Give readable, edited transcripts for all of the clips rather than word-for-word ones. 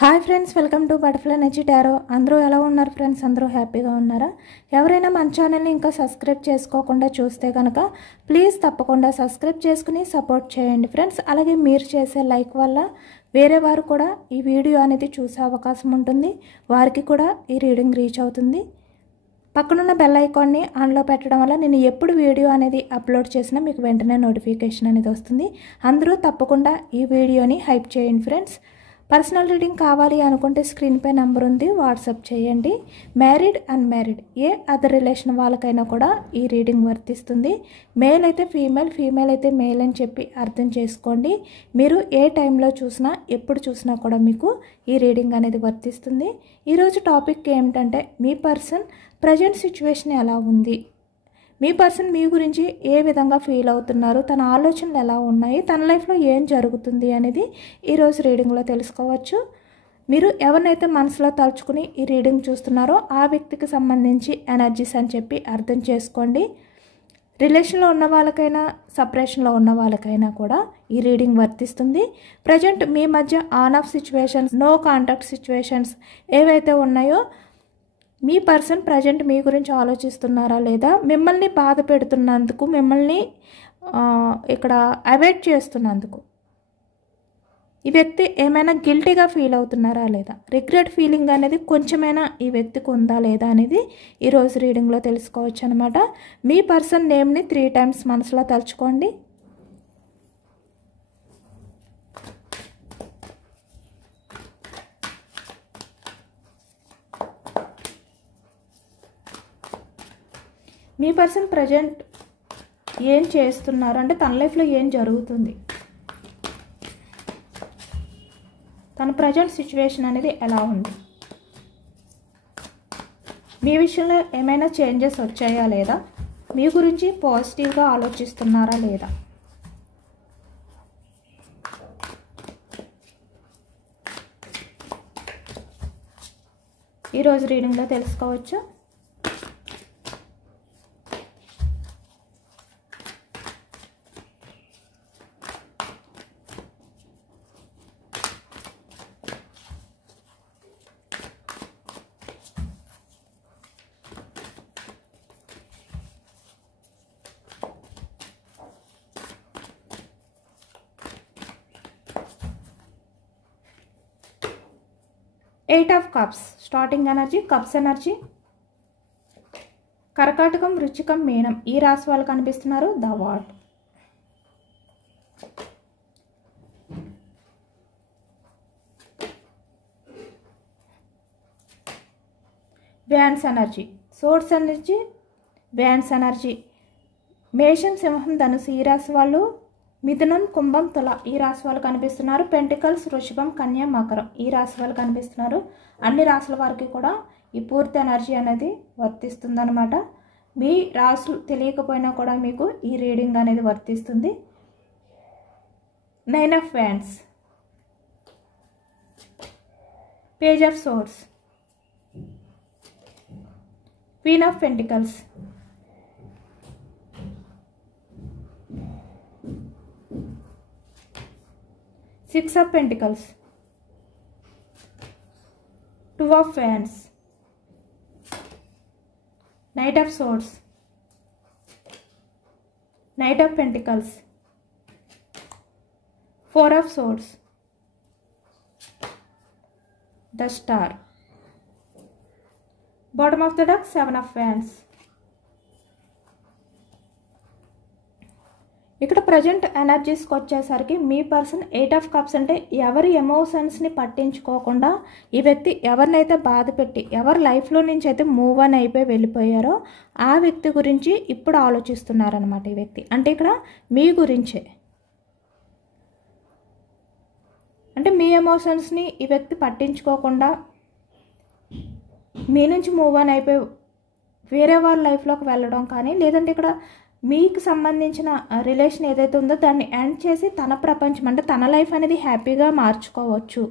Hi friends, welcome to butterfly energy tarot. అందరూ ఎలా ఉన్నారు ఫ్రెండ్స్? అందరూ హ్యాపీగా ఉన్నారా? ఎవరైనా మన ఛానల్ని ఇంకా సబ్స్క్రైబ్ చేసుకోకుండా చూస్తే కనుక ప్లీజ్ తప్పకుండా సబ్స్క్రైబ్ చేసుకుని సపోర్ట్ చేయండి ఫ్రెండ్స్. అలాగే మీరు చేసే లైక్ వల్ల వేరే వారు కూడా ఈ వీడియో అనేది చూసే అవకాశం ఉంటుంది, వారికి కూడా ఈ రీడింగ్ రీచ్ అవుతుంది. పక్కనున్న బెల్ ఐకాన్ని ఆన్లో పెట్టడం వల్ల నేను ఎప్పుడు వీడియో అనేది అప్లోడ్ చేసినా మీకు వెంటనే నోటిఫికేషన్ అనేది వస్తుంది. అందరూ తప్పకుండా ఈ వీడియోని హైప్ చేయండి ఫ్రెండ్స్. పర్సనల్ రీడింగ్ కావాలి అనుకుంటే స్క్రీన్పై నెంబర్ ఉంది, వాట్సాప్ చేయండి. మ్యారీడ్ అన్మ్యారీడ్ ఏ అదర్ రిలేషన్ వాళ్ళకైనా కూడా ఈ రీడింగ్ వర్తిస్తుంది. మేల్ అయితే ఫీమేల్, ఫీమేల్ అయితే మేల్ అని చెప్పి అర్థం చేసుకోండి. మీరు ఏ టైంలో చూసినా ఎప్పుడు చూసినా కూడా మీకు ఈ రీడింగ్ అనేది వర్తిస్తుంది. ఈరోజు టాపిక్ ఏమిటంటే మీ పర్సన్ ప్రజెంట్ సిచ్యువేషన్ ఎలా ఉంది, మీ పర్సన్ మీ గురించి ఏ విధంగా ఫీల్ అవుతున్నారు, తన ఆలోచనలు ఎలా ఉన్నాయి, తన లైఫ్లో ఏం జరుగుతుంది అనేది ఈరోజు రీడింగ్లో తెలుసుకోవచ్చు. మీరు ఎవరినైతే మనసులో తలుచుకుని ఈ రీడింగ్ చూస్తున్నారో ఆ వ్యక్తికి సంబంధించి ఎనర్జీస్ అని చెప్పి అర్థం చేసుకోండి. రిలేషన్లో ఉన్న వాళ్ళకైనా సపరేషన్లో ఉన్న వాళ్ళకైనా కూడా ఈ రీడింగ్ వర్తిస్తుంది. ప్రజెంట్ మీ మధ్య on off situations, no contact situations ఏవైతే ఉన్నాయో మీ పర్సన్ ప్రజెంట్ మీ గురించి ఆలోచిస్తున్నారా లేదా, మిమ్మల్ని బాధ పెడుతున్నందుకు, మిమ్మల్ని ఇక్కడ అవాయిడ్ చేస్తున్నందుకు ఈ వ్యక్తి ఏమైనా గిల్టీగా ఫీల్ అవుతున్నారా లేదా, రిగ్రెట్ ఫీలింగ్ అనేది కొంచెమైనా ఈ వ్యక్తికి ఉందా లేదా అనేది ఈరోజు రీడింగ్లో తెలుసుకోవచ్చు అనమాట. మీ పర్సన్ నేమ్ని 3 times మనసులో తలుచుకోండి. మీ పర్సన్ ప్రజెంట్ ఏం చేస్తున్నారు అంటే తన లైఫ్లో ఏం జరుగుతుంది, తన ప్రజెంట్ సిచ్యువేషన్ అనేది ఎలా ఉంది, మీ విషయంలో ఏమైనా చేంజెస్ వచ్చాయా లేదా, మీ గురించి పాజిటివ్గా ఆలోచిస్తున్నారా లేదా. ఈరోజు రీడింగ్లో తెలుసుకోవచ్చు. Eight of Cups starting energy, cups energy. కర్కాటకం, వృశ్చికం, మీనం ఈ రాశి వాళ్ళు కనిపిస్తున్నారు. The world, wands energy, swords energy, wands energy. మేషం, సింహం, ధనుసు ఈ రాశి వాళ్ళు. మిథునం, కుంభం, తుల ఈ రాశి వాళ్ళు కనిపిస్తున్నారు. పెంటికల్స్, వృషభం, కన్య, మకరం ఈ రాశి వాళ్ళు కనిపిస్తున్నారు. అన్ని రాశుల వారికి కూడా ఈ పూర్తి ఎనర్జీ అనేది వర్తిస్తుందన్నమాట. మీ రాశులు తెలియకపోయినా కూడా మీకు ఈ రీడింగ్ అనేది వర్తిస్తుంది. 9 of Wands, page of swords, queen of pentacles, Six of Pentacles, Two of Wands, Knight of Swords, Knight of Pentacles, Four of Swords, the Star. Bottom of the deck, Seven of Wands. ఇక్కడ present ఎనర్జీస్కి వచ్చేసరికి మీ person 8 of Cups అంటే ఎవరి ఎమోషన్స్ని పట్టించుకోకుండా ఈ వ్యక్తి ఎవరినైతే బాధ పెట్టి ఎవరి లైఫ్లో నుంచి అయితే మూవ్ ఆన్ అయిపోయి వెళ్ళిపోయారో ఆ వ్యక్తి గురించి ఇప్పుడు ఆలోచిస్తున్నారనమాట ఈ వ్యక్తి. అంటే ఇక్కడ మీ గురించే, అంటే మీ ఎమోషన్స్ని ఈ వ్యక్తి పట్టించుకోకుండా మీ నుంచి మూవ్ ఆన్ అయిపోయి వేరే వాళ్ళ లైఫ్లోకి వెళ్ళడం కానీ, లేదంటే ఇక్కడ మీకు సంబంధించిన రిలేషన్ ఏదైతే ఉందో దాన్ని ఎండ్ చేసి తన ప్రపంచం అంటే తన లైఫ్ అనేది హ్యాపీగా మార్చుకోవచ్చు.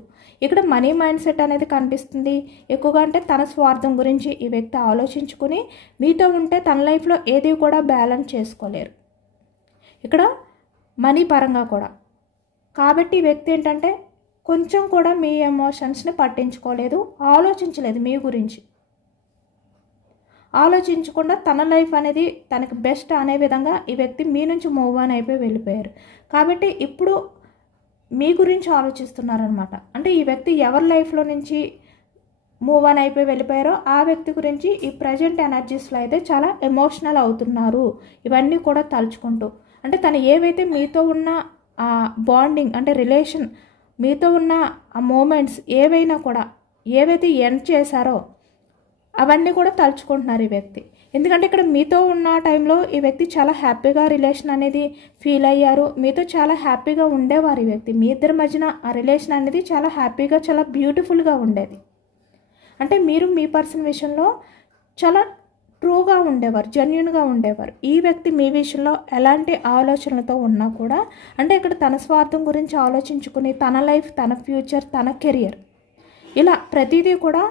ఇక్కడ మనీ మైండ్ సెట్ అనేది కనిపిస్తుంది ఎక్కువగా. అంటే తన స్వార్థం గురించి ఈ వ్యక్తి ఆలోచించుకుని మీతో ఉంటే తన లైఫ్లో ఏది కూడా బ్యాలెన్స్ చేసుకోలేరు ఇక్కడ మనీ పరంగా కూడా. కాబట్టి ఈ వ్యక్తి ఏంటంటే కొంచెం కూడా మీ ఎమోషన్స్ని పట్టించుకోలేదు, ఆలోచించలేదు మీ గురించి. ఆలోచించకుండా తన లైఫ్ అనేది తనకి బెస్ట్ అనే విధంగా ఈ వ్యక్తి మీ నుంచి మూవ్ ఆన్ అయిపోయి వెళ్ళిపోయారు. కాబట్టి ఇప్పుడు మీ గురించి ఆలోచిస్తున్నారనమాట. అంటే ఈ వ్యక్తి ఎవరి లైఫ్లో నుంచి మూవ్ ఆన్ అయిపోయి వెళ్ళిపోయారో ఆ వ్యక్తి గురించి ఈ ప్రజెంట్ ఎనర్జీస్లో అయితే చాలా ఎమోషనల్ అవుతున్నారు. ఇవన్నీ కూడా తలుచుకుంటూ, అంటే తను ఏవైతే మీతో ఉన్న ఆ బాండింగ్ అంటే రిలేషన్, మీతో ఉన్న ఆ మూమెంట్స్ ఏవైనా కూడా ఏవైతే ఎండ్ చేశారో అవన్నీ కూడా తలుచుకుంటున్నారు ఈ వ్యక్తి. ఎందుకంటే ఇక్కడ మీతో ఉన్న టైంలో ఈ వ్యక్తి చాలా హ్యాపీగా రిలేషన్ అనేది ఫీల్ అయ్యారు, మీతో చాలా హ్యాపీగా ఉండేవారు ఈ వ్యక్తి. మీ ఇద్దరి మధ్యన ఆ రిలేషన్ అనేది చాలా హ్యాపీగా చాలా బ్యూటిఫుల్గా ఉండేది. అంటే మీరు మీ పర్సన్ విషయంలో చాలా ట్రూగా ఉండేవారు, జెన్యూన్గా ఉండేవారు. ఈ వ్యక్తి మీ విషయంలో ఎలాంటి ఆలోచనలతో ఉన్నా కూడా, అంటే ఇక్కడ తన స్వార్థం గురించి ఆలోచించుకుని తన లైఫ్, తన ఫ్యూచర్, తన కెరియర్, ఇలా ప్రతిదీ కూడా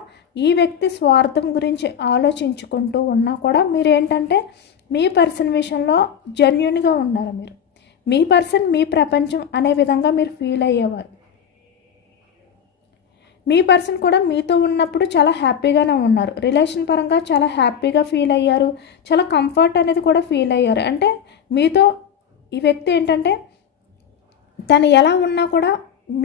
ఈ వ్యక్తి స్వార్థం గురించి ఆలోచించుకుంటూ ఉన్నా కూడా మీరు ఏంటంటే మీ పర్సన్ విషయంలో జెన్యూన్గా ఉన్నారు. మీరు మీ పర్సన్ మీ ప్రపంచం అనే విధంగా మీరు ఫీల్ అయ్యేవారు. మీ పర్సన్ కూడా మీతో ఉన్నప్పుడు చాలా హ్యాపీగానే ఉన్నారు, రిలేషన్ పరంగా చాలా హ్యాపీగా ఫీల్ అయ్యారు, చాలా కంఫర్ట్ అనేది కూడా ఫీల్ అయ్యారు. అంటే మీతో ఈ వ్యక్తి ఏంటంటే తను ఎలా ఉన్నా కూడా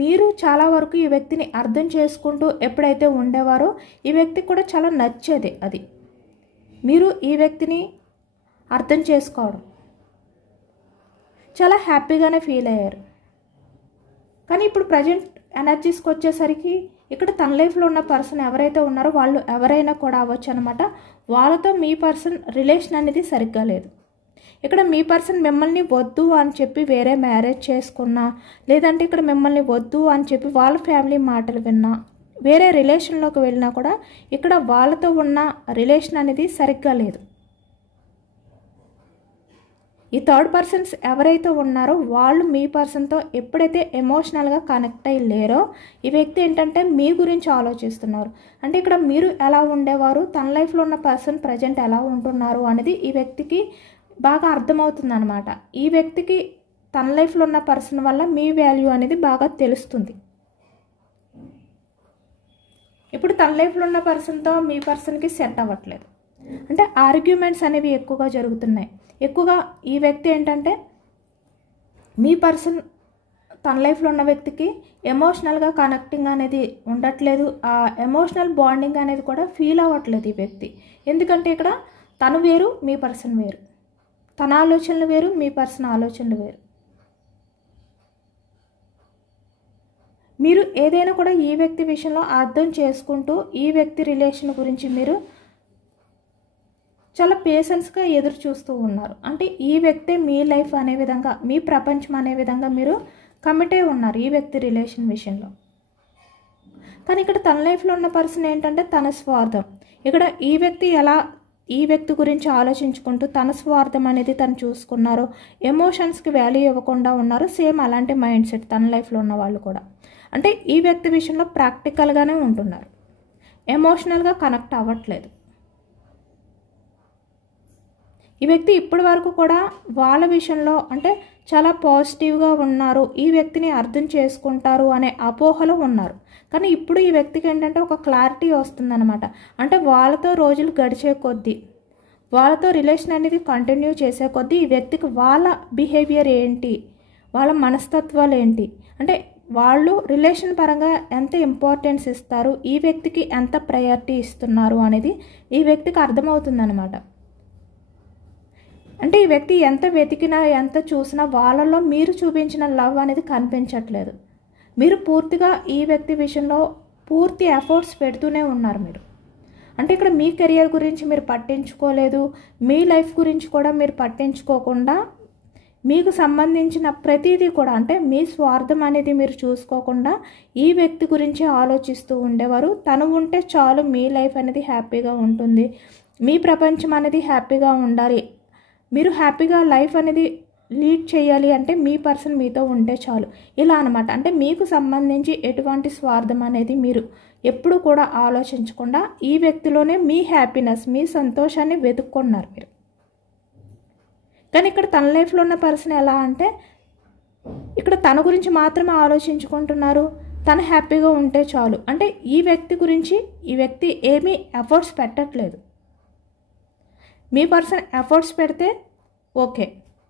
మీరు చాలా వరకు ఈ వ్యక్తిని అర్థం చేసుకుంటూ ఎప్పుడైతే ఉండేవారో ఈ వ్యక్తికి కూడా చాలా నచ్చేది. అది మీరు ఈ వ్యక్తిని అర్థం చేసుకోవడం, చాలా హ్యాపీగానే ఫీల్ అయ్యారు. కానీ ఇప్పుడు ప్రజెంట్ ఎనర్జీస్కి వచ్చేసరికి ఇక్కడ తన లైఫ్లో ఉన్న పర్సన్ ఎవరైతే ఉన్నారో వాళ్ళు ఎవరైనా కూడా అవ్వచ్చు అనమాట. వాళ్ళతో మీ పర్సన్ రిలేషన్ అనేది సరిగ్గా లేదు. ఇక్కడ మీ పర్సన్ మిమ్మల్ని వద్దు అని చెప్పి వేరే మ్యారేజ్ చేసుకున్నా, లేదంటే ఇక్కడ మిమ్మల్ని వద్దు అని చెప్పి వాళ్ళ ఫ్యామిలీ మాటలు విన్నా, వేరే రిలేషన్లోకి వెళ్ళినా కూడా ఇక్కడ వాళ్ళతో ఉన్న రిలేషన్ అనేది సరిగ్గా లేదు. ఈ థర్డ్ పర్సన్స్ ఎవరైతే ఉన్నారో వాళ్ళు మీ పర్సన్తో ఎప్పుడైతే ఎమోషనల్గా కనెక్ట్ అయ్యి లేరో ఈ వ్యక్తి ఏంటంటే మీ గురించి ఆలోచిస్తున్నారు. అంటే ఇక్కడ మీరు ఎలా ఉండేవారు, తన లైఫ్లో ఉన్న పర్సన్ ప్రజెంట్ ఎలా ఉంటున్నారు అనేది ఈ వ్యక్తికి బాగా అర్థమవుతుంది అనమాట. ఈ వ్యక్తికి తన లైఫ్లో ఉన్న పర్సన్ వల్ల మీ వాల్యూ అనేది బాగా తెలుస్తుంది. ఇప్పుడు తన లైఫ్లో ఉన్న పర్సన్తో మీ పర్సన్కి సెట్ అవ్వట్లేదు, అంటే ఆర్గ్యుమెంట్స్ అనేవి ఎక్కువగా జరుగుతున్నాయి. ఎక్కువగా ఈ వ్యక్తి ఏంటంటే మీ పర్సన్ తన లైఫ్లో ఉన్న వ్యక్తికి ఎమోషనల్గా కనెక్టింగ్ అనేది ఉండట్లేదు, ఆ ఎమోషనల్ బాండింగ్ అనేది కూడా ఫీల్ అవ్వట్లేదు ఈ వ్యక్తి. ఎందుకంటే ఇక్కడ తను వేరు, మీ పర్సన్ వేరు, తన ఆలోచనలు వేరు, మీ పర్సన్ ఆలోచనలు వేరు. మీరు ఏదైనా కూడా ఈ వ్యక్తి విషయంలో అర్థం చేసుకుంటూ ఈ వ్యక్తి రిలేషన్ గురించి మీరు చాలా పేషెన్స్గా ఎదురు చూస్తూ ఉన్నారు. అంటే ఈ వ్యక్తే మీ లైఫ్ అనే విధంగా, మీ ప్రపంచం అనే విధంగా మీరు కమిట్ అయి ఉన్నారు ఈ వ్యక్తి రిలేషన్ విషయంలో. కానీ ఇక్కడ తన లైఫ్లో ఉన్న పర్సన్ ఏంటంటే తన స్వార్థం. ఇక్కడ ఈ వ్యక్తి గురించి ఆలోచించుకుంటూ తన స్వార్థం అనేది తను చూసుకున్నారు, ఎమోషన్స్కి వాల్యూ ఇవ్వకుండా ఉన్నారు. సేమ్ అలాంటి మైండ్ సెట్ తన లైఫ్లో ఉన్న వాళ్ళు కూడా. అంటే ఈ వ్యక్తి విషయంలో ప్రాక్టికల్గానే ఉంటున్నారు, ఎమోషనల్గా కనెక్ట్ అవ్వట్లేదు. ఈ వ్యక్తి ఇప్పటి వరకు కూడా వాళ్ళ విషయంలో అంటే చాలా పాజిటివ్గా ఉన్నారు, ఈ వ్యక్తిని అర్థం చేసుకుంటారు అనే అపోహలో ఉన్నారు. కానీ ఇప్పుడు ఈ వ్యక్తికి ఏంటంటే ఒక క్లారిటీ వస్తుందన్నమాట. అంటే వాళ్ళతో రోజులు గడిచే కొద్దీ, వాళ్ళతో రిలేషన్ అనేది కంటిన్యూ చేసే కొద్దీ ఈ వ్యక్తికి వాళ్ళ బిహేవియర్ ఏంటి, వాళ్ళ మనస్తత్వాలు ఏంటి, అంటే వాళ్ళు రిలేషన్ పరంగా ఎంత ఇంపార్టెన్స్ ఇస్తారు, ఈ వ్యక్తికి ఎంత ప్రయారిటీ ఇస్తున్నారు అనేది ఈ వ్యక్తికి అర్థమవుతుందన్నమాట. అంటే ఈ వ్యక్తి ఎంత వెతికినా ఎంత చూసినా వాళ్ళలో మీరు చూపించిన లవ్ అనేది కనిపించట్లేదు. మీరు పూర్తిగా ఈ వ్యక్తి విషయంలో పూర్తి ఎఫర్ట్స్ పెడుతూనే ఉన్నారు మీరు. అంటే ఇక్కడ మీ కెరియర్ గురించి మీరు పట్టించుకోలేదు, మీ లైఫ్ గురించి కూడా మీరు పట్టించుకోకుండా మీకు సంబంధించిన ప్రతిదీ కూడా అంటే మీ స్వార్థం అనేది మీరు చూసుకోకుండా ఈ వ్యక్తి గురించి ఆలోచిస్తూ ఉండేవారు. తను ఉంటే చాలు, మీ లైఫ్ అనేది హ్యాపీగా ఉంటుంది, మీ ప్రపంచం అనేది హ్యాపీగా ఉండాలి, మీరు హ్యాపీగా లైఫ్ అనేది లీడ్ చేయాలి అంటే మీ పర్సన్ మీతో ఉంటే చాలు, ఇలా అనమాట. అంటే మీకు సంబంధించి ఎటువంటి స్వార్థం అనేది మీరు ఎప్పుడు కూడా ఆలోచించకుండా ఈ వ్యక్తిలోనే మీ హ్యాపీనెస్, మీ సంతోషాన్ని వెతుక్కున్నారు మీరు. కానీ ఇక్కడ తన లైఫ్లో ఉన్న పర్సన్ ఎలా అంటే ఇక్కడ తన గురించి మాత్రమే ఆలోచించుకుంటున్నారు, తను హ్యాపీగా ఉంటే చాలు. అంటే ఈ వ్యక్తి గురించి ఈ వ్యక్తి ఏమీ ఎఫర్ట్స్ పెట్టట్లేదు. మీ పర్సన్ ఎఫర్ట్స్ పెడితే ఓకే,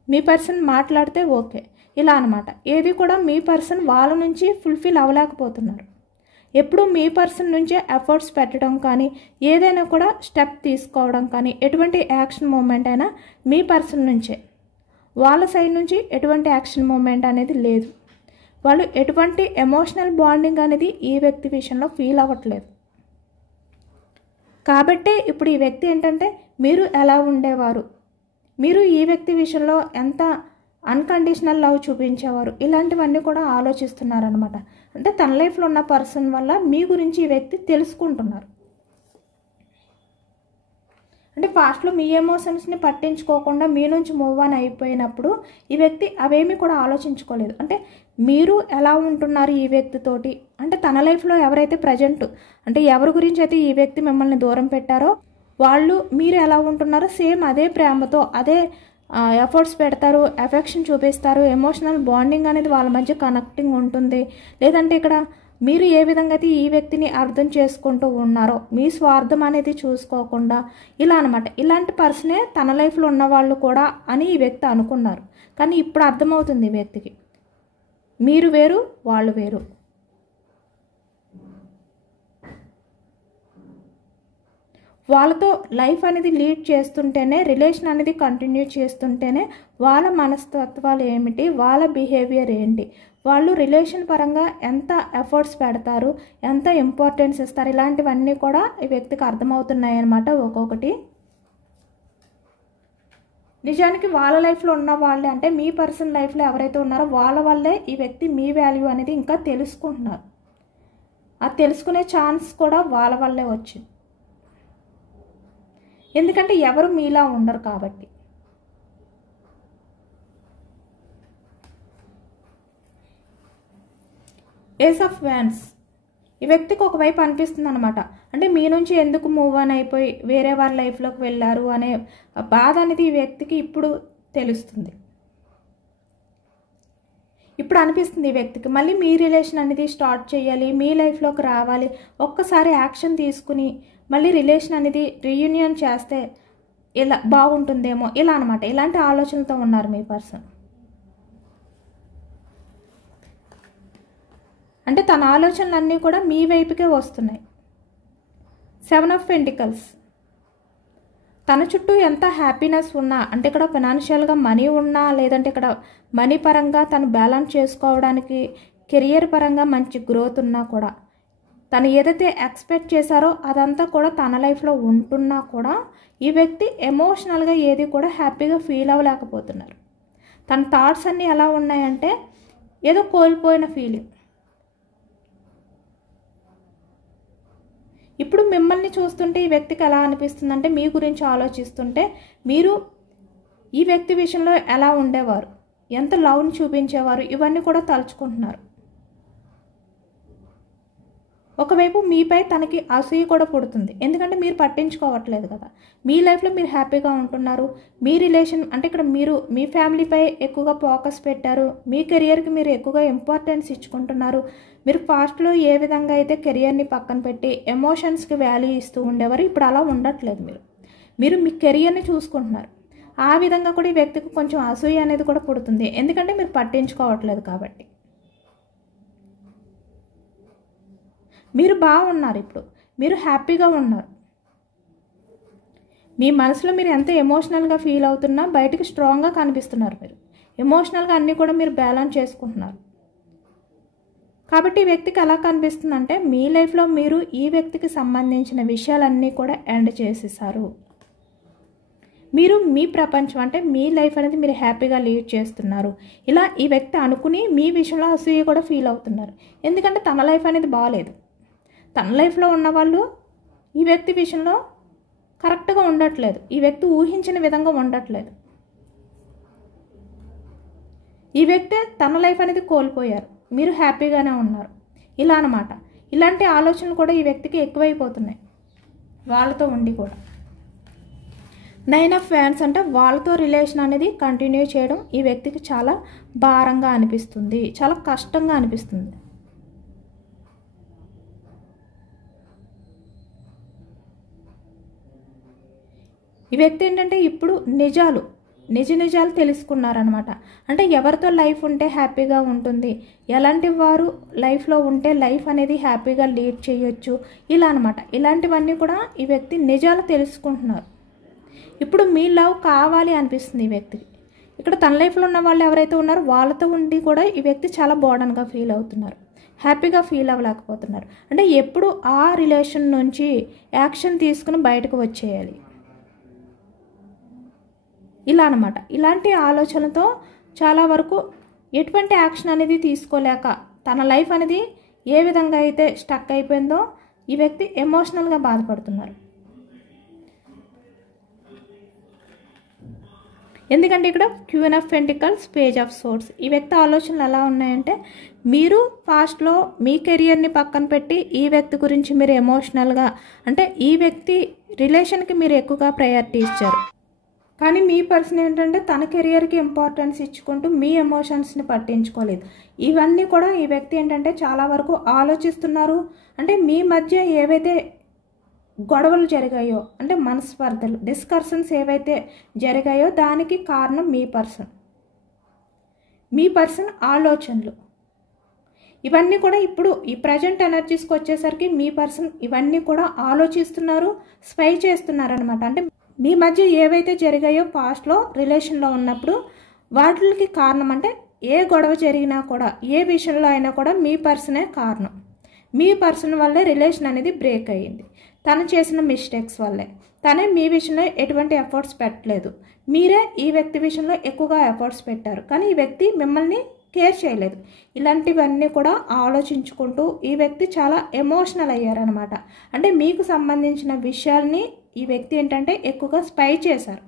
మీ పర్సన్ మాట్లాడితే ఓకే, ఇలా అనమాట. ఏది కూడా మీ పర్సన్ వాళ్ళ నుంచి ఫుల్ఫిల్ అవ్వలేకపోతున్నారు. ఎప్పుడు మీ పర్సన్ నుంచే ఎఫర్ట్స్ పెట్టడం కానీ, ఏదైనా కూడా స్టెప్ తీసుకోవడం కానీ, ఎటువంటి యాక్షన్ మూమెంట్ అయినా మీ పర్సన్ నుంచే. వాళ్ళ సైడ్ నుంచి ఎటువంటి యాక్షన్ మూమెంట్ అనేది లేదు. వాళ్ళు ఎటువంటి ఎమోషనల్ బాండింగ్ అనేది ఈ వ్యక్తి విషయంలో ఫీల్ అవ్వట్లేదు. కాబట్టే ఇప్పుడు ఈ వ్యక్తి ఏంటంటే మీరు ఎలా ఉండేవారు, మీరు ఈ వ్యక్తి విషయంలో ఎంత అన్కండిషనల్ లవ్ చూపించేవారు, ఇలాంటివన్నీ కూడా ఆలోచిస్తున్నారనమాట. అంటే తన లైఫ్లో ఉన్న పర్సన్ వల్ల మీ గురించి ఈ వ్యక్తి తెలుసుకుంటున్నారు. అంటే పాస్ట్లో మీ ఎమోషన్స్ని పట్టించుకోకుండా మీ నుంచి మూవ్ ఆన్ అయిపోయినప్పుడు ఈ వ్యక్తి అవేమీ కూడా ఆలోచించుకోలేదు. అంటే మీరు ఎలా ఉంటున్నారు ఈ వ్యక్తితోటి, అంటే తన లైఫ్లో ఎవరైతే ప్రజెంట్ అంటే ఎవరి గురించి అయితే ఈ వ్యక్తి మిమ్మల్ని దూరం పెట్టారో వాళ్ళు మీరు ఎలా ఉంటున్నారో సేమ్ అదే ప్రేమతో అదే ఎఫర్ట్స్ పెడతారు, ఎఫెక్షన్ చూపిస్తారు, ఎమోషనల్ బాండింగ్ అనేది వాళ్ళ మధ్య కనెక్టింగ్ ఉంటుంది. లేదంటే ఇక్కడ మీరు ఏ విధంగా అయితే ఈ వ్యక్తిని అర్థం చేసుకుంటూ ఉన్నారో మీ స్వార్థం అనేది చూసుకోకుండా ఇలా అనమాట. ఇలాంటి పర్సనే తన లైఫ్లో ఉన్నవాళ్ళు కూడా అని ఈ వ్యక్తి అనుకున్నారు. కానీ ఇప్పుడు అర్థమవుతుంది ఈ వ్యక్తికి మీరు వేరు వాళ్ళు వేరు. వాళ్ళతో లైఫ్ అనేది లీడ్ చేస్తుంటేనే, రిలేషన్ అనేది కంటిన్యూ చేస్తుంటేనే వాళ్ళ మనస్తత్వాలు ఏమిటి, వాళ్ళ బిహేవియర్ ఏంటి, వాళ్ళు రిలేషన్ పరంగా ఎంత ఎఫర్ట్స్ పెడతారు, ఎంత ఇంపార్టెన్స్ ఇస్తారు, ఇలాంటివన్నీ కూడా ఈ వ్యక్తికి అర్థమవుతున్నాయి అన్నమాట ఒక్కొక్కటి. నిజానికి వాళ్ళ లైఫ్లో ఉన్న వాళ్ళే అంటే మీ పర్సన్ లైఫ్లో ఎవరైతే ఉన్నారో వాళ్ళ వల్లే ఈ వ్యక్తి మీ వాల్యూ అనేది ఇంకా తెలుసుకుంటున్నారు. ఆ తెలుసుకునే ఛాన్స్ కూడా వాళ్ళ వల్లే వచ్చింది. ఎందుకంటే ఎవరు మీలా ఉండరు కాబట్టి. ఏస్ ఆఫ్ వ్యాన్స్ ఈ వ్యక్తికి ఒకవైపు అనిపిస్తుంది అనమాట. అంటే మీ నుంచి ఎందుకు మూవ్ ఆన్ అయిపోయి వేరే వాళ్ళ లైఫ్లోకి వెళ్ళారు అనే బాధ అనేది ఈ వ్యక్తికి ఇప్పుడు తెలుస్తుంది. ఇప్పుడు అనిపిస్తుంది ఈ వ్యక్తికి మళ్ళీ మీ రిలేషన్ అనేది స్టార్ట్ చేయాలి, మీ లైఫ్లోకి రావాలి, ఒక్కసారి యాక్షన్ తీసుకుని మళ్ళీ రిలేషన్ అనేది రీయూనియన్ చేస్తే ఇలా బాగుంటుందేమో, ఇలా అనమాట. ఇలాంటి ఆలోచనలతో ఉన్నారు మీ పర్సన్. అంటే తన ఆలోచనలన్నీ కూడా మీ వైపుకే వస్తున్నాయి. 7 ఆఫ్ పెంటికల్స్ తన చుట్టూ ఎంత హ్యాపీనెస్ ఉన్నా, అంటే ఇక్కడ ఫైనాన్షియల్గా మనీ ఉన్నా, లేదంటే ఇక్కడ మనీ పరంగా తను బ్యాలెన్స్ చేసుకోవడానికి కెరియర్ పరంగా మంచి గ్రోత్ ఉన్నా కూడా, తను ఏదైతే ఎక్స్పెక్ట్ చేశారో అదంతా కూడా తన లైఫ్లో ఉంటున్నా కూడా ఈ వ్యక్తి ఎమోషనల్గా ఏది కూడా హ్యాపీగా ఫీల్ అవ్వలేకపోతున్నారు. తన థాట్స్ అన్నీ ఎలా ఉన్నాయంటే ఏదో కోల్పోయిన ఫీలింగ్. ఇప్పుడు మిమ్మల్ని చూస్తుంటే ఈ వ్యక్తికి ఎలా అనిపిస్తుందంటే మీ గురించి ఆలోచిస్తుంటే మీరు ఈ వ్యక్తి విషయంలో ఎలా ఉండేవారు, ఎంత లవ్ని చూపించేవారు, ఇవన్నీ కూడా తలుచుకుంటున్నారు. ఒకవైపు మీపై తనకి అసూయ కూడా పుడుతుంది. ఎందుకంటే మీరు పట్టించుకోవట్లేదు కదా, మీ లైఫ్లో మీరు హ్యాపీగా ఉంటున్నారు. మీ రిలేషన్ అంటే ఇక్కడ మీరు మీ ఫ్యామిలీపై ఎక్కువగా ఫోకస్ పెట్టారు, మీ కెరియర్కి మీరు ఎక్కువగా ఇంపార్టెన్స్ ఇచ్చుకుంటున్నారు. మీరు పాస్ట్లో ఏ విధంగా అయితే కెరియర్ని పక్కన పెట్టి ఎమోషన్స్కి వాల్యూ ఇస్తూ ఉండేవారు, ఇప్పుడు అలా ఉండట్లేదు. మీరు మీ కెరియర్ని చూసుకుంటున్నారు. ఆ విధంగా కూడా ఈ వ్యక్తికి కొంచెం అసూయ అనేది కూడా పుడుతుంది, ఎందుకంటే మీరు పట్టించుకోవట్లేదు కాబట్టి. మీరు బాగున్నారు, ఇప్పుడు మీరు హ్యాపీగా ఉన్నారు. మీ మనసులో మీరు ఎంత ఎమోషనల్గా ఫీల్ అవుతున్నా బయటికి స్ట్రాంగ్గా కనిపిస్తున్నారు. మీరు ఎమోషనల్గా అన్నీ కూడా మీరు బ్యాలెన్స్ చేసుకుంటున్నారు. కాబట్టి ఈ వ్యక్తికి ఎలా కనిపిస్తుందంటే మీ లైఫ్లో మీరు ఈ వ్యక్తికి సంబంధించిన విషయాలన్నీ కూడా ఎండ్ చేసేసారు. మీరు మీ ప్రపంచం అంటే మీ లైఫ్ అనేది మీరు హ్యాపీగా లీడ్ చేస్తున్నారు. ఇలా ఈ వ్యక్తి అనుకుని మీ విషయంలో అసూయ కూడా ఫీల్ అవుతున్నారు. ఎందుకంటే తన లైఫ్ అనేది బాగాలేదు. తన లైఫ్లో ఉన్నవాళ్ళు ఈ వ్యక్తి విషయంలో కరెక్ట్గా ఉండట్లేదు, ఈ వ్యక్తి ఊహించిన విధంగా ఉండట్లేదు. ఈ వ్యక్తి తన లైఫ్ అనేది కోల్పోయారు, మీరు హ్యాపీగానే ఉన్నారు, ఇలా అన్నమాట. ఇలాంటి ఆలోచనలు కూడా ఈ వ్యక్తికి ఎక్కువైపోతున్నాయి వాళ్ళతో ఉండి కూడా. 9 ఆఫ్ వ్యాన్స్ అంటే వాళ్ళతో రిలేషన్ అనేది కంటిన్యూ చేయడం ఈ వ్యక్తికి చాలా భారంగా అనిపిస్తుంది, చాలా కష్టంగా అనిపిస్తుంది. ఈ వ్యక్తి ఏంటంటే ఇప్పుడు నిజాలు తెలుసుకున్నారనమాట. అంటే ఎవరితో లైఫ్ ఉంటే హ్యాపీగా ఉంటుంది, ఎలాంటి వారు లైఫ్లో ఉంటే లైఫ్ అనేది హ్యాపీగా లీడ్ చేయొచ్చు, ఇలా అనమాట. ఇలాంటివన్నీ కూడా ఈ వ్యక్తి నిజాలు తెలుసుకుంటున్నారు. ఇప్పుడు మీ లవ్ కావాలి అనిపిస్తుంది ఈ వ్యక్తికి. ఇక్కడ తన లైఫ్లో ఉన్న వాళ్ళు ఎవరైతే ఉన్నారో వాళ్ళతో ఉండి కూడా ఈ వ్యక్తి చాలా బోర్డన్గా ఫీల్ అవుతున్నారు, హ్యాపీగా ఫీల్ అవ్వలేకపోతున్నారు. అంటే ఎప్పుడు ఆ రిలేషన్ నుంచి యాక్షన్ తీసుకుని బయటకు వచ్చేయాలి, ఇలా అనమాట. ఇలాంటి ఆలోచనతో చాలా వరకు ఎటువంటి యాక్షన్ అనేది తీసుకోలేక తన లైఫ్ అనేది ఏ విధంగా అయితే స్టక్ అయిపోయిందో ఈ వ్యక్తి ఎమోషనల్గా బాధపడుతున్నారు. ఎందుకంటే ఇక్కడ queen of pentacles, page of swords. ఈ వ్యక్తి ఆలోచనలు ఎలా ఉన్నాయంటే, మీరు పాస్ట్లో మీ కెరియర్ని పక్కన పెట్టి ఈ వ్యక్తి గురించి మీరు ఎమోషనల్గా, అంటే ఈ వ్యక్తి రిలేషన్కి మీరు ఎక్కువగా ప్రయారిటీ ఇచ్చారు. కానీ మీ పర్సన్ ఏంటంటే తన కెరియర్కి ఇంపార్టెన్స్ ఇచ్చుకుంటూ మీ ఎమోషన్స్ని పట్టించుకోలేదు. ఇవన్నీ కూడా ఈ వ్యక్తి ఏంటంటే చాలా వరకు ఆలోచిస్తున్నారు. అంటే మీ మధ్య ఏవైతే గొడవలు జరిగాయో, అంటే మనస్పర్ధలు, డిస్కషన్స్ ఏవైతే జరిగాయో దానికి కారణం మీ పర్సన్ ఆలోచనలు. ఇవన్నీ కూడా ఇప్పుడు ఈ ప్రజెంట్ ఎనర్జీస్కి వచ్చేసరికి మీ పర్సన్ ఇవన్నీ కూడా ఆలోచిస్తున్నారు, స్పై చేస్తున్నారు అనమాట. అంటే మీ మధ్య ఏవైతే జరిగాయో పాస్ట్లో రిలేషన్లో ఉన్నప్పుడు వాటికి కారణం, అంటే ఏ గొడవ జరిగినా కూడా ఏ విషయంలో అయినా కూడా మీ పర్సనే కారణం. మీ పర్సన్ వల్లే రిలేషన్ అనేది బ్రేక్ అయ్యింది. తను చేసిన మిస్టేక్స్ వల్లే. తనే మీ విషయంలో ఎటువంటి ఎఫర్ట్స్ పెట్టలేదు, మీరే ఈ వ్యక్తి విషయంలో ఎక్కువగా ఎఫర్ట్స్ పెట్టారు, కానీ ఈ వ్యక్తి మిమ్మల్ని కేర్ చేయలేదు. ఇలాంటివన్నీ కూడా ఆలోచించుకుంటూ ఈ వ్యక్తి చాలా ఎమోషనల్ అయ్యారనమాట. అంటే మీకు సంబంధించిన విషయాల్ని ఈ వ్యక్తి ఏంటంటే ఎక్కువగా స్పై చేశారు.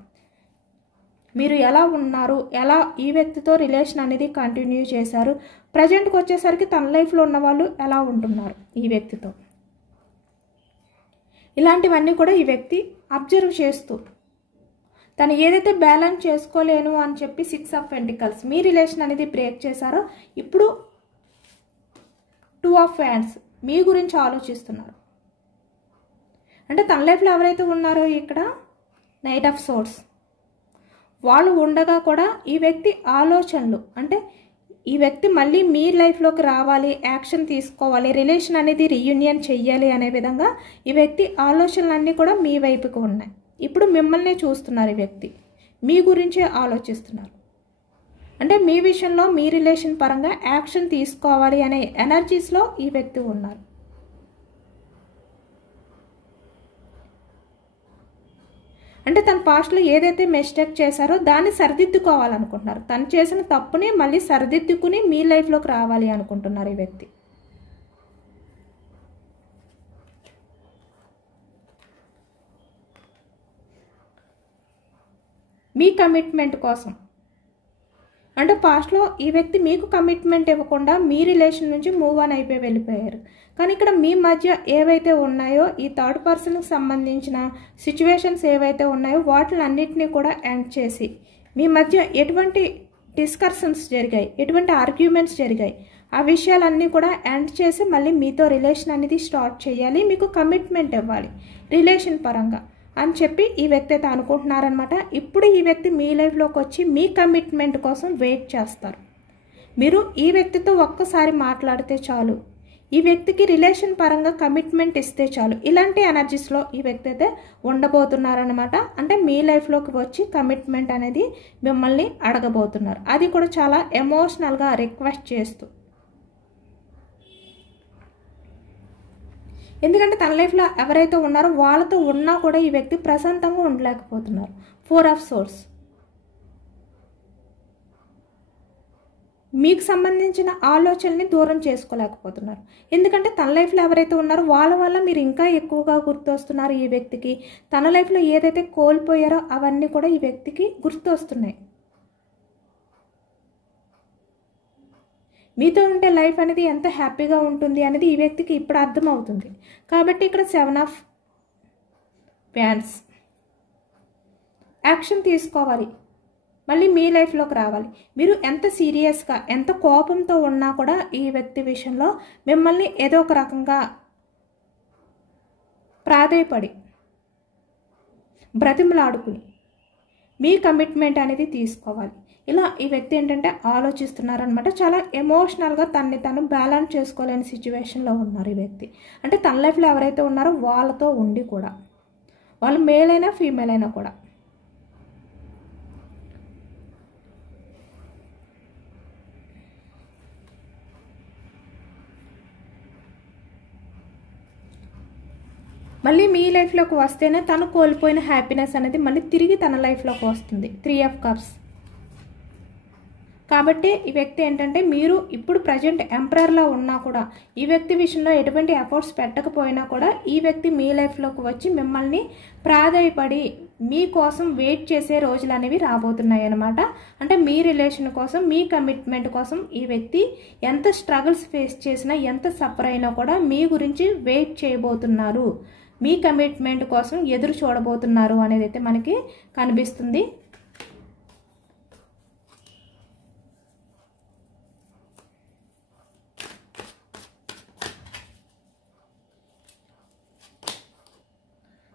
మీరు ఎలా ఉన్నారు, ఎలా ఈ వ్యక్తితో రిలేషన్ అనేది కంటిన్యూ చేశారు, ప్రజెంట్కి వచ్చేసరికి తన లైఫ్లో ఉన్న వాళ్ళు ఎలా ఉంటున్నారు ఈ వ్యక్తితో, ఇలాంటివన్నీ కూడా ఈ వ్యక్తి అబ్జర్వ్ చేస్తూ తను ఏదైతే బ్యాలెన్స్ చేసుకోలేను అని చెప్పి 6 ఆఫ్ పెంటికల్స్ మీ రిలేషన్ అనేది బ్రేక్ చేశారో ఇప్పుడు 2 ఆఫ్ వ్యాండ్స్ మీ గురించి ఆలోచిస్తున్నారు. అంటే తన లైఫ్లో ఎవరైతే ఉన్నారో ఇక్కడ నైట్ ఆఫ్ సోర్డ్స్ వాళ్ళు ఉండగా కూడా ఈ వ్యక్తి ఆలోచనలు, అంటే ఈ వ్యక్తి మళ్ళీ మీ లైఫ్లోకి రావాలి, యాక్షన్ తీసుకోవాలి, రిలేషన్ అనేది రీయూనియన్ చెయ్యాలి అనే విధంగా ఈ వ్యక్తి ఆలోచనలన్నీ కూడా మీ వైపుకు ఉన్నాయి. ఇప్పుడు మిమ్మల్ని చూస్తున్నారు, ఈ వ్యక్తి మీ గురించే ఆలోచిస్తున్నారు. అంటే మీ విషయంలో మీ రిలేషన్ పరంగా యాక్షన్ తీసుకోవాలి అనే ఎనర్జీస్లో ఈ వ్యక్తి ఉన్నారు. అంటే తన పాస్ట్లో ఏదైతే మిస్టేక్ చేశారో దాన్ని సరిదిద్దుకోవాలనుకుంటున్నారు. తను చేసిన తప్పుని మళ్ళీ సరిదిద్దుకుని మీ లైఫ్లోకి రావాలి అనుకుంటున్నారు ఈ వ్యక్తి. మీ కమిట్మెంట్ కోసం, అంటే పాస్ట్లో ఈ వ్యక్తి మీకు కమిట్మెంట్ ఇవ్వకుండా మీ రిలేషన్ నుంచి మూవ్ ఆన్ అయిపోయి వెళ్ళిపోయారు. కానీ ఇక్కడ మీ మధ్య ఏవైతే ఉన్నాయో ఈ థర్డ్ పర్సన్కి సంబంధించిన సిచ్యువేషన్స్ ఏవైతే ఉన్నాయో వాటిని అన్నిటినీ కూడా ఎండ్ చేసి, మీ మధ్య ఎటువంటి డిస్కషన్స్ జరిగాయి, ఎటువంటి ఆర్గ్యుమెంట్స్ జరిగాయి, ఆ విషయాలన్నీ కూడా ఎండ్ చేసి మళ్ళీ మీతో రిలేషన్ అనేది స్టార్ట్ చేయాలి, మీకు కమిట్మెంట్ ఇవ్వాలి రిలేషన్ పరంగా అని చెప్పి ఈ వ్యక్తి అయితే అనుకుంటున్నారనమాట. ఇప్పుడు ఈ వ్యక్తి మీ లైఫ్లోకి వచ్చి మీ కమిట్మెంట్ కోసం వెయిట్ చేస్తారు. మీరు ఈ వ్యక్తితో ఒక్కసారి మాట్లాడితే చాలు, ఈ వ్యక్తికి రిలేషన్ పరంగా కమిట్మెంట్ ఇస్తే చాలు, ఇలాంటి ఎనర్జీస్లో ఈ వ్యక్తి అయితే ఉండబోతున్నారనమాట. అంటే మీ లైఫ్లోకి వచ్చి కమిట్మెంట్ అనేది మిమ్మల్ని అడగబోతున్నారు, అది కూడా చాలా ఎమోషనల్గా రిక్వెస్ట్ చేస్తూ. ఎందుకంటే తన లైఫ్లో ఎవరైతే ఉన్నారో వాళ్ళతో ఉన్నా కూడా ఈ వ్యక్తి ప్రశాంతంగా ఉండలేకపోతున్నారు. 4 ఆఫ్ సోర్డ్స్ మీకు సంబంధించిన ఆలోచనల్ని దూరం చేసుకోలేకపోతున్నారు. ఎందుకంటే తన లైఫ్లో ఎవరైతే ఉన్నారో వాళ్ళ వల్ల మీరు ఇంకా ఎక్కువగా గుర్తొస్తున్నారు ఈ వ్యక్తికి. తన లైఫ్లో ఏదైతే కోల్పోయారో అవన్నీ కూడా ఈ వ్యక్తికి గుర్తొస్తున్నాయి. మీతో ఉంటే లైఫ్ అనేది ఎంత హ్యాపీగా ఉంటుంది అనేది ఈ వ్యక్తికి ఇప్పుడు అర్థమవుతుంది. కాబట్టి ఇక్కడ 7 ఆఫ్ వ్యాండ్స్ యాక్షన్ తీసుకోవాలి, మళ్ళీ మీ లైఫ్లోకి రావాలి. మీరు ఎంత సీరియస్గా ఎంత కోపంతో ఉన్నా కూడా ఈ వ్యక్తి విషయంలో మిమ్మల్ని ఏదో ఒక రకంగా ప్రాధేయపడి బ్రతిమలాడుకుని మీ కమిట్మెంట్ అనేది తీసుకోవాలి. ఇలా ఈ వ్యక్తి ఏంటంటే ఆలోచిస్తున్నారనమాట. చాలా ఎమోషనల్గా తనని తను బ్యాలెన్స్ చేసుకోలేని సిచ్యువేషన్లో ఉన్నారు ఈ వ్యక్తి. అంటే తన లైఫ్లో ఎవరైతే ఉన్నారో వాళ్ళతో ఉండి కూడా, వాళ్ళు మేల్ అయినా ఫీమేల్ అయినా కూడా. మళ్ళీ మీ లైఫ్లోకి వస్తేనే తను కోల్పోయిన హ్యాపీనెస్ అనేది మళ్ళీ తిరిగి తన లైఫ్లోకి వస్తుంది. 3 ఆఫ్ కప్స్. కాబట్టి ఈ వ్యక్తి ఏంటంటే మీరు ఇప్పుడు ప్రజెంట్ ఎంపరర్లో ఉన్నా కూడా, ఈ వ్యక్తి విషయంలో ఎటువంటి ఎఫర్ట్స్ పెట్టకపోయినా కూడా ఈ వ్యక్తి మీ లైఫ్లోకి వచ్చి మిమ్మల్ని ప్రాధాయపడి మీకోసం వెయిట్ చేసే రోజులు అనేవి రాబోతున్నాయి అన్నమాట. అంటే మీ రిలేషన్ కోసం, మీ కమిట్మెంట్ కోసం ఈ వ్యక్తి ఎంత స్ట్రగుల్స్ ఫేస్ చేసినా, ఎంత సఫర్ అయినా కూడా మీ గురించి వెయిట్ చేయబోతున్నారు, మీ కమిట్మెంట్ కోసం ఎదురు చూడబోతున్నారు అనేది అయితే మనకి కనిపిస్తుంది.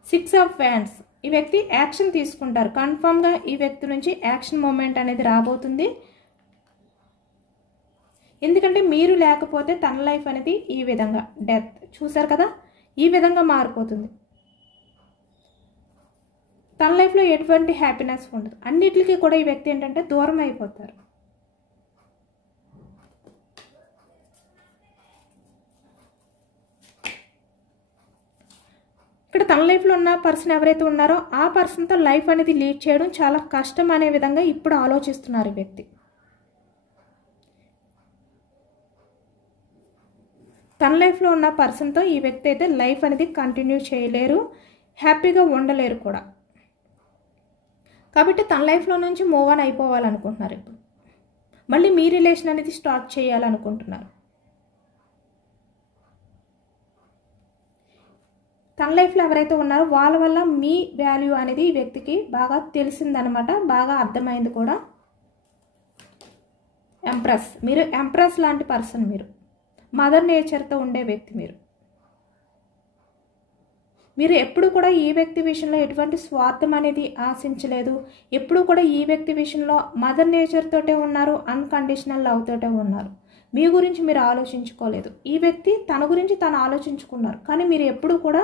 Six of wands. ఈ వ్యక్తి యాక్షన్ తీసుకుంటారు. కన్ఫామ్గా ఈ వ్యక్తి నుంచి యాక్షన్ మూమెంట్ అనేది రాబోతుంది. ఎందుకంటే మీరు లేకపోతే తన లైఫ్ అనేది ఈ విధంగా డెత్ చూసారు కదా, ఈ విధంగా మారిపోతుంది. తన లైఫ్లో ఎటువంటి హ్యాపీనెస్ ఉండదు. అన్నిటికీ కూడా ఈ వ్యక్తి ఏంటంటే దూరం అయిపోతారు. ఇక్కడ తన లైఫ్లో ఉన్న పర్సన్ ఎవరైతే ఉన్నారో ఆ పర్సన్తో లైఫ్ అనేది లీడ్ చేయడం చాలా కష్టం అనే విధంగా ఇప్పుడు ఆలోచిస్తున్నారు ఈ వ్యక్తి. తన లైఫ్లో ఉన్న పర్సన్తో ఈ వ్యక్తి అయితే లైఫ్ అనేది కంటిన్యూ చేయలేరు, హ్యాపీగా ఉండలేరు కూడా. కాబట్టి తన లైఫ్లో నుంచి మూవ్ ఆన్ అయిపోవాలనుకుంటున్నారు. ఇప్పుడు మళ్ళీ మీ రిలేషన్ అనేది స్టార్ట్ చేయాలనుకుంటున్నారు. తన లైఫ్లో ఎవరైతే ఉన్నారో వాళ్ళ వల్ల మీ వాల్యూ అనేది ఈ వ్యక్తికి బాగా తెలిసిందనమాట, బాగా అర్థమైంది కూడా. ఎంప్రెస్. మీరు ఎంప్రెస్ లాంటి పర్సన్. మీరు మదర్ నేచర్తో ఉండే వ్యక్తి. మీరు ఎప్పుడు కూడా ఈ వ్యక్తి విషయంలో ఎటువంటి స్వార్థం అనేది ఆశించలేదు. ఎప్పుడు కూడా ఈ వ్యక్తి విషయంలో మదర్ నేచర్ తోటే ఉన్నారు, అన్కండిషనల్ లవ్ తోటే ఉన్నారు. మీ గురించి మీరు ఆలోచించుకోలేదు. ఈ వ్యక్తి తన గురించి తను ఆలోచించుకున్నారు, కానీ మీరు ఎప్పుడు కూడా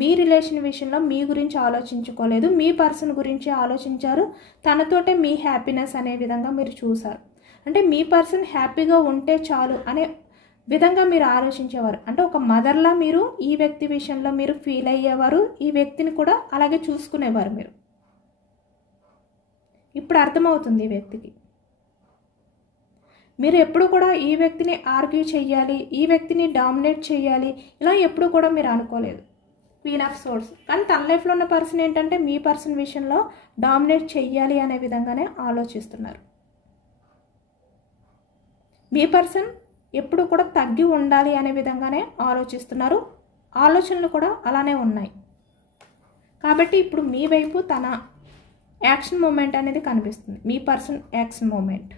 మీ రిలేషన్ విషయంలో మీ గురించి ఆలోచించుకోలేదు. మీ పర్సన్ గురించి ఆలోచించారు. తనతోటే మీ హ్యాపీనెస్ అనే విధంగా మీరు చూసారు. అంటే మీ పర్సన్ హ్యాపీగా ఉంటే చాలు అనే విధంగా మీరు ఆలోచించేవారు. అంటే ఒక మదర్లా మీరు ఈ వ్యక్తి విషయంలో మీరు ఫీల్ అయ్యేవారు. ఈ వ్యక్తిని కూడా అలాగే చూసుకునేవారు మీరు. ఇప్పుడు అర్థమవుతుంది ఈ వ్యక్తికి. మీరు ఎప్పుడు కూడా ఈ వ్యక్తిని ఆర్గ్యూ చేయాలి, ఈ వ్యక్తిని డామినేట్ చేయాలి, ఇలా ఎప్పుడు కూడా మీరు అనుకోలేదు. Queen of swords. కానీ తన లైఫ్లో ఉన్న పర్సన్ ఏంటంటే మీ పర్సన్ విషయంలో డామినేట్ చెయ్యాలి అనే విధంగానే ఆలోచిస్తున్నారు. మీ పర్సన్ ఎప్పుడు కూడా తగ్గి ఉండాలి అనే విధంగానే ఆలోచిస్తున్నారు. ఆలోచనలు కూడా అలానే ఉన్నాయి. కాబట్టి ఇప్పుడు మీ వైపు తన యాక్షన్ మూమెంట్ అనేది కనిపిస్తుంది. మీ పర్సన్ యాక్షన్ మూమెంట్,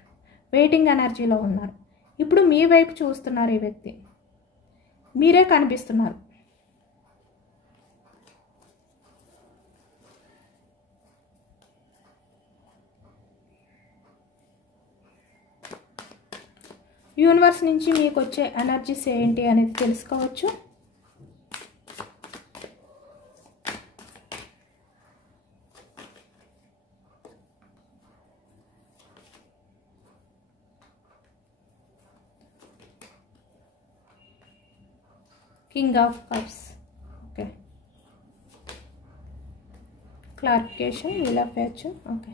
వెయిటింగ్ ఎనర్జీలో ఉన్నారు. ఇప్పుడు మీ వైపు చూస్తున్నారు ఈ వ్యక్తి. మీరే కనిపిస్తున్నారు. యూనివర్స్ నుంచి మీకు వచ్చే ఎనర్జీస్ ఏంటి అనేది తెలుసుకోవచ్చు. King of cups. Okay, clarification wheel of fortune. Okay,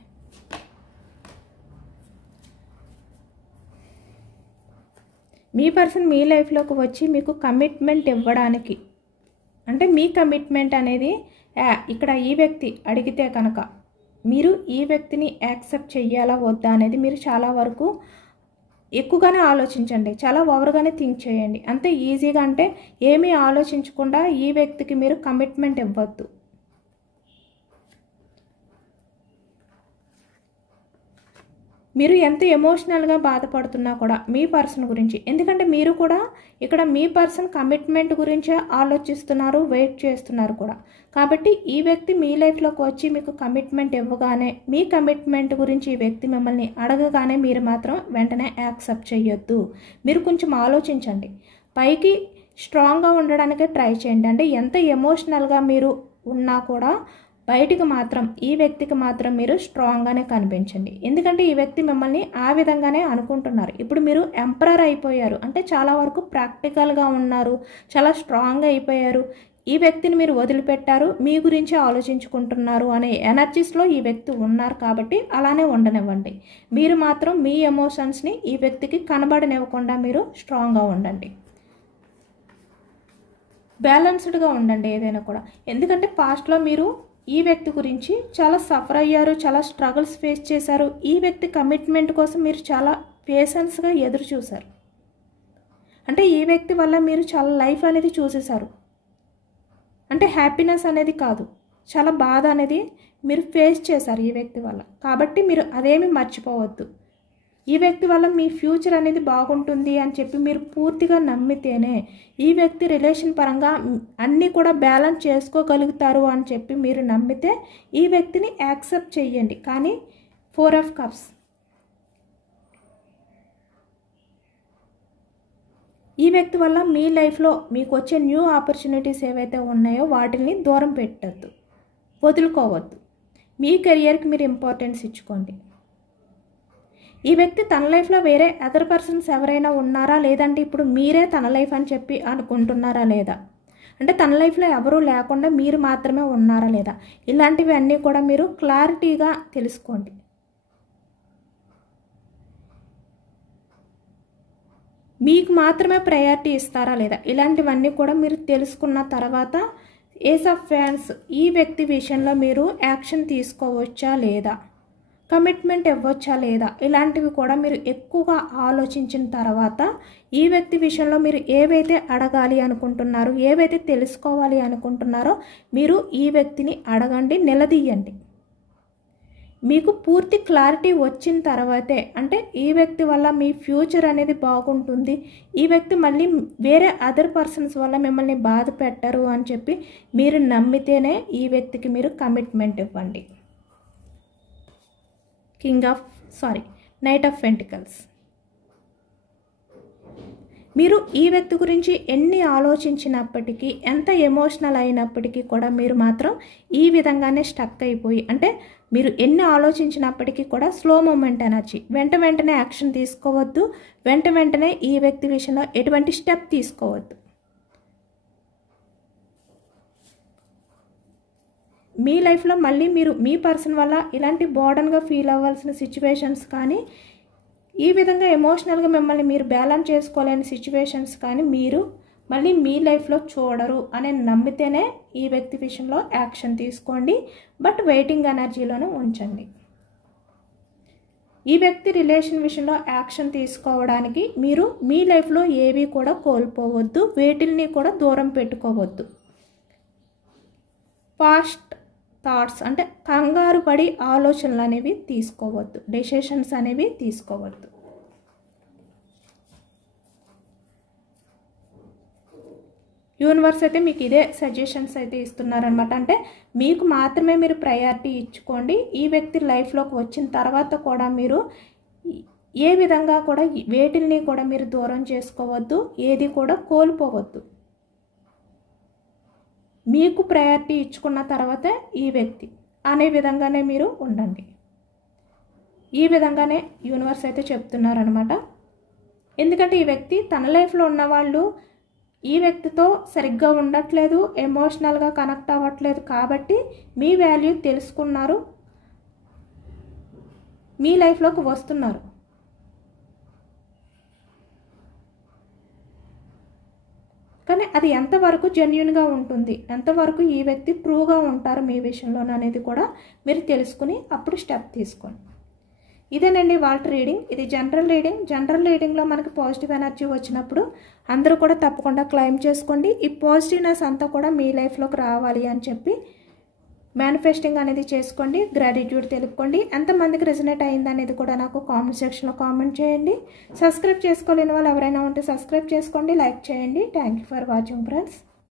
మీ పర్సన్ మీ లైఫ్లోకి వచ్చి మీకు కమిట్మెంట్ ఇవ్వడానికి, అంటే మీ కమిట్మెంట్ అనేది ఇక్కడ ఈ వ్యక్తి అడిగితే కనుక మీరు ఈ వ్యక్తిని యాక్సెప్ట్ చెయ్యాలా వద్దా అనేది మీరు చాలా వరకు ఎక్కువగానే ఆలోచించండి. చాలా ఓవర్గానే థింక్ చేయండి. అంతే ఈజీగా అంటే ఏమీ ఆలోచించకుండా ఈ వ్యక్తికి మీరు కమిట్మెంట్ ఇవ్వద్దు. మీరు ఎంత ఎమోషనల్గా బాధపడుతున్నా కూడా మీ పర్సన్ గురించి, ఎందుకంటే మీరు కూడా ఇక్కడ మీ పర్సన్ కమిట్మెంట్ గురించే ఆలోచిస్తున్నారు, వెయిట్ చేస్తున్నారు కూడా. కాబట్టి ఈ వ్యక్తి మీ లైఫ్లోకి వచ్చి మీకు కమిట్మెంట్ ఇవ్వగానే, మీ కమిట్మెంట్ గురించి ఈ వ్యక్తి మిమ్మల్ని అడగగానే మీరు మాత్రం వెంటనే యాక్సెప్ట్ చేయొద్దు. మీరు కొంచెం ఆలోచించండి, పైకి స్ట్రాంగ్గా ఉండడానికే ట్రై చేయండి. అంటే ఎంత ఎమోషనల్గా మీరు ఉన్నా కూడా బయటికి మాత్రం ఈ వ్యక్తికి మాత్రం మీరు స్ట్రాంగ్గానే కనిపించండి. ఎందుకంటే ఈ వ్యక్తి మిమ్మల్ని ఆ విధంగానే అనుకుంటున్నారు. ఇప్పుడు మీరు ఎంపరర్ అయిపోయారు, అంటే చాలా వరకు ప్రాక్టికల్గా ఉన్నారు, చాలా స్ట్రాంగ్గా అయిపోయారు. ఈ వ్యక్తిని మీరు వదిలిపెట్టారు, మీ గురించి ఆలోచించుకుంటున్నారు అనే ఎనర్జీస్లో ఈ వ్యక్తి ఉన్నారు. కాబట్టి అలానే ఉండనివ్వండి. మీరు మాత్రం మీ ఎమోషన్స్ని ఈ వ్యక్తికి కనబడనివ్వకుండా మీరు స్ట్రాంగ్గా ఉండండి. బ్యాలెన్స్డ్గా ఉండండి ఏదైనా కూడా. ఎందుకంటే పాస్ట్లో మీరు ఈ వ్యక్తి గురించి చాలా సఫర్ అయ్యారు, చాలా స్ట్రగుల్స్ ఫేస్ చేశారు. ఈ వ్యక్తి కమిట్మెంట్ కోసం మీరు చాలా పేషెన్స్గా ఎదురు చూశారు. అంటే ఈ వ్యక్తి వల్ల మీరు చాలా లైఫ్ అనేది చూసేశారు. అంటే హ్యాపీనెస్ అనేది కాదు, చాలా బాధ అనేది మీరు ఫేస్ చేశారు ఈ వ్యక్తి వల్ల. కాబట్టి మీరు అదేమీ మర్చిపోవద్దు. ఈ వ్యక్తి వల్ల మీ ఫ్యూచర్ అనేది బాగుంటుంది అని చెప్పి మీరు పూర్తిగా నమ్మితేనే ఈ వ్యక్తి రిలేషన్ పరంగా అన్నీ కూడా బ్యాలెన్స్ చేసుకోగలుగుతారు అని చెప్పి మీరు నమ్మితే ఈ వ్యక్తిని యాక్సెప్ట్ చేయండి. కానీ 4 of Cups, ఈ వ్యక్తి వల్ల మీ లైఫ్లో మీకు వచ్చే న్యూ ఆపర్చునిటీస్ ఏవైతే ఉన్నాయో వాటిని దూరం పెట్టద్దు, వదులుకోవద్దు. మీ కెరియర్కి మీరు ఇంపార్టెన్స్ ఇచ్చుకోండి. ఈ వ్యక్తి తన లైఫ్లో వేరే అదర్ పర్సన్స్ ఎవరైనా ఉన్నారా, లేదంటే ఇప్పుడు మీరే తన లైఫ్ అని చెప్పి అనుకుంటున్నారా లేదా, అంటే తన లైఫ్లో ఎవరూ లేకుండా మీరు మాత్రమే ఉన్నారా లేదా, ఇలాంటివి అన్నీ కూడా మీరు క్లారిటీగా తెలుసుకోండి. మీకు మాత్రమే ప్రయారిటీ ఇస్తారా లేదా, ఇలాంటివన్నీ కూడా మీరు తెలుసుకున్న తర్వాత ఏస్ ఆఫ్ ఫ్యాన్స్ ఈ వ్యక్తి విషయంలో మీరు యాక్షన్ తీసుకోవచ్చా లేదా, కమిట్మెంట్ ఇవ్వచ్చా లేదా, ఇలాంటివి కూడా మీరు ఎక్కువగా ఆలోచించిన తర్వాత ఈ వ్యక్తి విషయంలో మీరు ఏవైతే అడగాలి అనుకుంటున్నారో, ఏవైతే తెలుసుకోవాలి అనుకుంటున్నారో మీరు ఈ వ్యక్తిని అడగండి, నిలదీయండి. మీకు పూర్తి క్లారిటీ వచ్చిన తర్వాతే, అంటే ఈ వ్యక్తి వల్ల మీ ఫ్యూచర్ అనేది బాగుంటుంది, ఈ వ్యక్తి మళ్ళీ వేరే అదర్ పర్సన్స్ వల్ల మిమ్మల్ని బాధ పెట్టరు అని చెప్పి మీరు నమ్మితేనే ఈ వ్యక్తికి మీరు కమిట్మెంట్ ఇవ్వండి. Knight of pentacles. మీరు ఈ వ్యక్తి గురించి ఎన్ని ఆలోచించినప్పటికీ, ఎంత ఎమోషనల్ అయినప్పటికీ కూడా మీరు మాత్రం ఈ విధంగానే స్టక్ అయిపోయి, అంటే మీరు ఎన్ని ఆలోచించినప్పటికీ కూడా స్లో మూమెంట్ ఎనర్జీ, వెంటనే యాక్షన్ తీసుకోవద్దు, వెంటనే ఈ వ్యక్తి విషయంలో ఎటువంటి స్టెప్ తీసుకోవద్దు. మీ లైఫ్లో మళ్ళీ మీరు మీ పర్సన్ వల్ల ఇలాంటి బోర్డన్గా ఫీల్ అవ్వాల్సిన సిచ్యువేషన్స్ కానీ, ఈ విధంగా ఎమోషనల్గా మిమ్మల్ని మీరు బ్యాలెన్స్ చేసుకోలేని సిచ్యువేషన్స్ కానీ మీరు మళ్ళీ మీ లైఫ్లో చూడరు అని నమ్మితేనే ఈ వ్యక్తి విషయంలో యాక్షన్ తీసుకోండి. బట్ వెయిటింగ్ ఎనర్జీలోనే ఉంచండి. ఈ వ్యక్తి రిలేషన్ విషయంలో యాక్షన్ తీసుకోవడానికి మీరు మీ లైఫ్లో ఏవి కూడా కోల్పోవద్దు, వేటిల్ని కూడా దూరం పెట్టుకోవద్దు. పాస్ట్ థాట్స్, అంటే కంగారు పడి ఆలోచనలు అనేవి తీసుకోవద్దు, డెసిషన్స్ అనేవి తీసుకోవద్దు. యూనివర్స్ అయితే మీకు ఇదే సజెషన్స్ అయితే ఇస్తున్నారనమాట. అంటే మీకు మాత్రమే మీరు ప్రయారిటీ ఇచ్చుకోండి. ఈ వ్యక్తి లైఫ్లోకి వచ్చిన తర్వాత కూడా మీరు ఏ విధంగా కూడా వేటిల్ని కూడా మీరు దూరం చేసుకోవద్దు, ఏది కూడా కోల్పోవద్దు. మీకు ప్రయారిటీ ఇచ్చుకున్న తర్వాత ఈ వ్యక్తి అనే విధంగానే మీరు ఉండండి. ఈ విధంగానే యూనివర్స్ అయితే చెప్తున్నారనమాట. ఎందుకంటే ఈ వ్యక్తి తన లైఫ్లో ఉన్నవాళ్ళు ఈ వ్యక్తితో సరిగ్గా ఉండట్లేదు, ఎమోషనల్గా కనెక్ట్ అవ్వట్లేదు. కాబట్టి మీ వాల్యూ తెలుసుకున్నారు, మీ లైఫ్లోకి వస్తున్నారు. కానీ అది ఎంతవరకు జెన్యున్గా ఉంటుంది, ఎంతవరకు ఈ వ్యక్తి ట్రూగా ఉంటారు మీ విషయంలో అనేది కూడా మీరు తెలుసుకుని అప్పుడు స్టెప్ తీసుకోండి. ఇదేనండి వాళ్ళ రీడింగ్. ఇది జనరల్ రీడింగ్. జనరల్ రీడింగ్లో మనకి పాజిటివ్ ఎనర్జీ వచ్చినప్పుడు అందరూ కూడా తప్పకుండా క్లైమ్ చేసుకోండి. ఈ పాజిటివ్నెస్ అంతా కూడా మీ లైఫ్లోకి రావాలి అని చెప్పి మేనిఫెస్టింగ్ అనేది చేసుకోండి, గ్రాటిట్యూడ్ తెలుపుకోండి. ఎంతమందికి రెజనేట్ అయింది అనేది కూడా నాకు కామెంట్ సెక్షన్లో కామెంట్ చేయండి. సబ్స్క్రైబ్ చేసుకోలేని వాళ్ళు ఎవరైనా ఉంటే సబ్స్క్రైబ్ చేసుకోండి, లైక్ చేయండి. Thank you for watching friends.